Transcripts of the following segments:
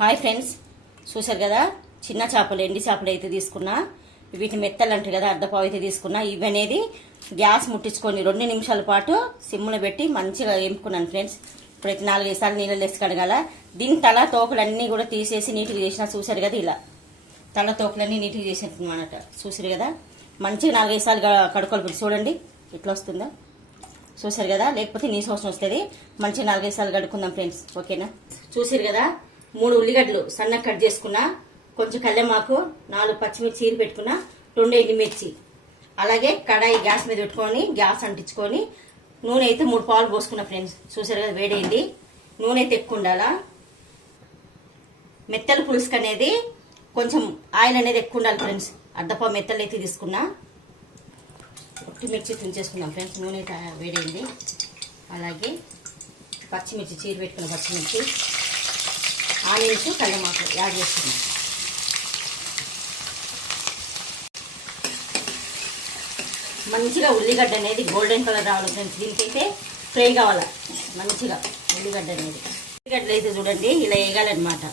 Hi friends, చూసారు కదా చిన్న చేపలు ఎండి చేపలు అయితే తీసుకున్నా. వీటిని మెత్తలు అంటారు కదా, అర్ధపావు అయితే తీసుకున్నా. ఇవి అనేది గ్యాస్ ముట్టించుకొని 2 నిమిషాల పాటు సిమ్లో పెట్టి మంచిగా వేపుకున్నాను ఫ్రెండ్స్. ఇప్పుడైతే 4-5 సార్లు నీళ్ళు వేసి కడగాల. దీని తల తోకలన్నీ కూడా తీసేసి నీట్గా చేసిన. చూసారు కదా, ఇలా తల తోకలన్నీ నీట్గా చేసినట్టు చూసారు కదా. మంచిగా 4-5 సార్లు కడుక్కోవాలి. చూడండి ఇట్లా వస్తుందా, చూసారు కదా. లేకపోతే నీ సోసం వస్తుంది. మంచిగా 4-5 సార్లు కడుక్కుందాం ఫ్రెండ్స్, ఓకేనా. చూసారు కదా, 3 ఉల్లిగడ్డలు సన్నగా కట్ చేసుకున్నా, కొంచెం కల్లెమాకు, 4 పచ్చిమిర్చి చీరి పెట్టుకున్నా, 2 ఎండుమిర్చి. అలాగే కడాయి గ్యాస్ మీద పెట్టుకొని గ్యాస్ అంటించుకొని నూనె అయితే 3 పాలు పోసుకున్నా ఫ్రెండ్స్. చూసారు కదా, వేడైంది. నూనె అయితే ఎక్కువ ఉండాలా. మెత్తల పులుసుకు అనేది కొంచెం ఆయిల్ అనేది ఎక్కువ ఉండాలి ఫ్రెండ్స్. అర్ధపావు మెత్తలు అయితే తీసుకున్నా. మిర్చి తుంచేసుకున్నాం ఫ్రెండ్స్. నూనె అయితే వేడైంది. అలాగే పచ్చిమిర్చి చీరి పెట్టుకున్న పచ్చిమిర్చి, ఆనియన్స్, కల్లెమాకు యాడ్ చేస్తున్నాం. మంచిగా ఉల్లిగడ్డ అనేది గోల్డెన్ కలర్ రావాలి ఫ్రెండ్స్. దీనికైతే ఫ్రై కావాలి మంచిగా ఉల్లిగడ్డ అనేది. ఉల్లిగడ్డలు అయితే చూడండి ఇలా వేగాలన్నమాట.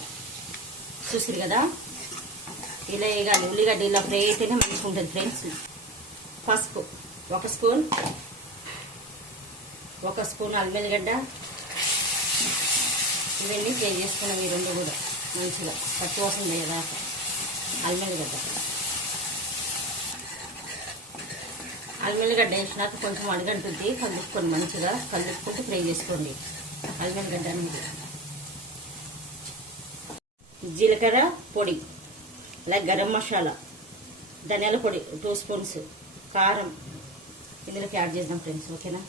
చూసారు కదా, ఇలా వేగాలి. ఉల్లిగడ్డ ఇలా ఫ్రై అయితేనే మంచిగా ఉంటుంది ఫ్రెండ్స్. పసుపు 1 స్పూన్, 1 స్పూన్ అల్లం వెల్లిగడ్డ. ఇవన్నీ ఫ్రై చేసుకున్నాం. ఈ 2 కూడా మంచిగా పచ్చి వాసన పోయేదాకా. అల్లం వెల్లిగడ్డ వేసినాక కొంచెం అడగంటుంది. కలుపుకొని మంచిగా కలుపుకుంటూ ఫ్రై చేసుకోండి అల్లం వెల్లిగడ్డ అనేది. జీలకర్ర పొడి, అలాగే గరం మసాలా, ధనియాల పొడి 2 స్పూన్స్, కారం ఇందులోకి యాడ్ చేద్దాం ఫ్రెండ్స్, ఓకేనా.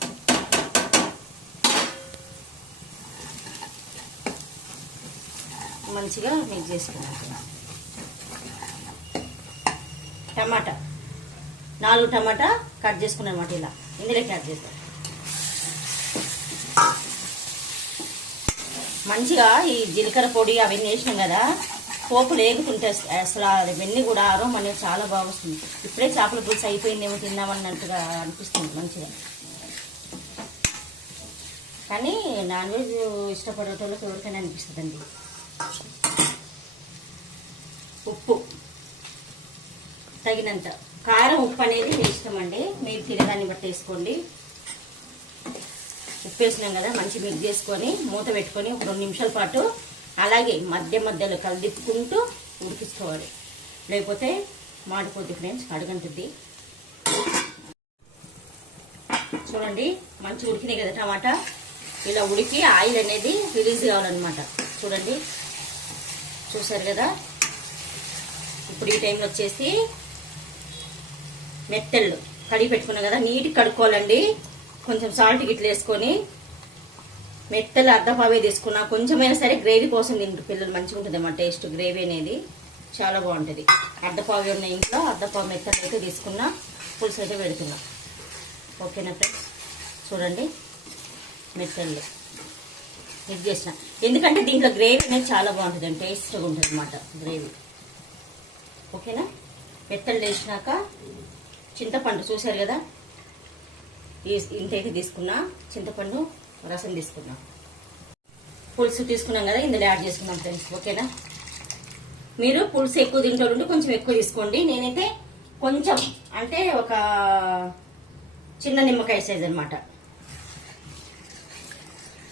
మంచిగా మిక్స్ చేసుకున్నాం. టమాటా 4 టమాటా కట్ చేసుకున్నాం అన్నమాట. ఇలా ఇందులోకి యాడ్ చేద్దాం. మంచిగా ఈ జీలకర్ర పొడి అవన్నీ వేసినాం కదా, పోపులు వేగుతుంటే అసలు అవన్నీ కూడా ఆరోం అనేది చాలా బాగుంటుంది. ఇప్పుడే చేపల పులుసు అయిపోయిందేమో తిందామన్నట్టుగా అనిపిస్తుంది మంచిగా. కానీ నాన్ వెజ్ ఇష్టపడేటోళ్ళకి ఎవరికైనా అనిపిస్తుందండి. ఉప్పు తగినంత. కారం ఉప్పు అనేది మీ ఇష్టం అండి, మీరు తినేదాన్ని బట్టి వేసుకోండి. ఉప్పు వేసినాం కదా, మంచి మిక్స్ చేసుకొని మూత పెట్టుకొని ఒక 2 నిమిషాల పాటు అలాగే మధ్యలో కలిదిప్పుకుంటూ ఉడికించుకోవాలి. లేకపోతే మాడిపోద్ది ఫ్రెండ్స్, అడుగంటుంది. చూడండి మంచిగా ఉడికినాయి కదా టమాటా. ఇలా ఉడికి ఆయిల్ అనేది రిలీజ్ కావాలన్నమాట. చూడండి, చూసారు కదా. ఇప్పుడు ఈ టైంలో వచ్చేసి మెత్తళ్ళు కడిగి పెట్టుకున్నాం కదా, నీట్గా కడుక్కోవాలండి. కొంచెం సాల్ట్ గిట్ల వేసుకొని మెత్తలు అర్ధపావే తీసుకున్నా. కొంచెమైనా సరే గ్రేవీ కోసం తింటారు పిల్లలు, మంచిగా ఉంటుంది అన్నమాట టేస్ట్. గ్రేవీ అనేది చాలా బాగుంటుంది. అర్ధపావే ఉన్న ఇంట్లో అర్ధపావు మెత్తలు అయితే తీసుకున్నా, పులుసు అయితే పెడుతున్నా, ఓకేనా ఫ్రెండ్స్. చూడండి మెత్తళ్ళు మిక్స్ చేసిన, ఎందుకంటే దీంట్లో గ్రేవీ అనేది చాలా బాగుంటుంది అండి, టేస్ట్గా ఉంటుంది అన్నమాట గ్రేవీ, ఓకేనా. మెత్తలు వేసినాక చింతపండు చూసారు కదా, ఇంతైతే తీసుకున్నా. చింతపండు రసం తీసుకున్నాం. పులుసు తీసుకున్నాం కదా, ఇందులో యాడ్ చేసుకున్నాం ఫ్రెండ్స్, ఓకేనా. మీరు పులుసు ఎక్కువ తింటారు కొంచెం ఎక్కువ తీసుకోండి. నేనైతే కొంచెం అంటే ఒక చిన్న నిమ్మకాయ సైజ్ అనమాట.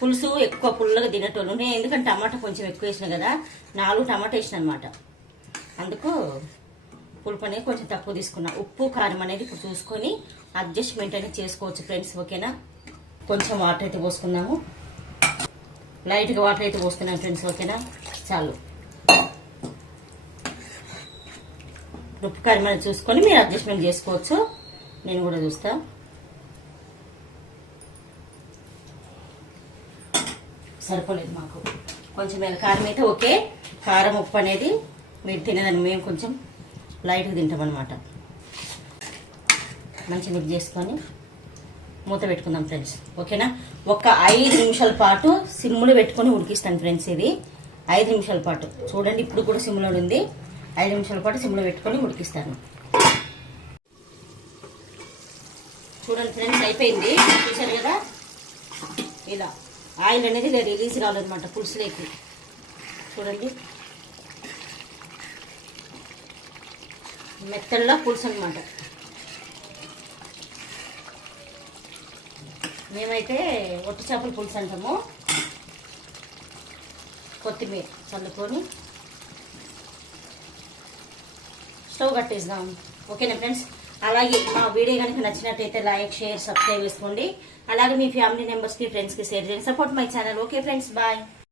పులుసు ఎక్కువ పుల్లగా తినేటోళ్ళు, నేను ఎందుకంటే టమాటా కొంచెం ఎక్కువ వేసిన కదా, 4 టమాటా వేసిన అనమాట. అందుకు పులుపు అనేది కొంచెం తక్కువ తీసుకున్నా. ఉప్పు కారం అనేది ఇప్పుడు చూసుకొని అడ్జస్ట్మెంట్ అనేది చేసుకోవచ్చు ఫ్రెండ్స్, ఓకేనా. కొంచెం వాటర్ అయితే పోసుకున్నాము, లైట్గా వాటర్ అయితే పోస్తున్నాను ఫ్రెండ్స్, ఓకేనా. చాలు. ఉప్పు కారం అనేది చూసుకొని మీరు అడ్జస్ట్మెంట్ చేసుకోవచ్చు. నేను కూడా చూస్తా. సరిపోలేదు మాకు, కొంచెం కారం అయితే ఓకే. కారం ఉప్పు అనేది మీరు తినేదాన్ని, మేము కొంచెం లైట్గా తింటామన్నమాట. మంచి మిక్స్ చేసుకొని మూత పెట్టుకుందాం ఫ్రెండ్స్, ఓకేనా. ఒక 5 నిమిషాల పాటు సిమ్లో పెట్టుకొని ఉడికిస్తాను ఫ్రెండ్స్. ఇది 5 నిమిషాల పాటు. చూడండి ఇప్పుడు కూడా సిమ్లో ఉంది. 5 నిమిషాల పాటు సిమ్లో పెట్టుకొని ఉడికిస్తాను. చూడండి ఫ్రెండ్స్, అయిపోయింది. చూసారు కదా, ఇలా ఆయిల్ అనేది రిలీజ్ కావాలన్నమాట పులుసులోకి. చూడండి, మెత్తల్లా పులుసు అనమాట. మేమైతే ఒట్టి చేపల పులుసు అంటాము. కొత్తిమీర చల్లుకొని స్టవ్ కట్టేద్దాం. ఓకేనా ఫ్రెండ్స్? అలాగే మా వీడియో కనుక నచ్చినట్టయితే లైక్, షేర్, సబ్స్క్రైబ్ చేసుకోండి. అలాగే మీ ఫ్యామిలీ మెంబర్స్కి, ఫ్రెండ్స్కి షేర్ చేయండి. Support my channel. Okay friends, bye.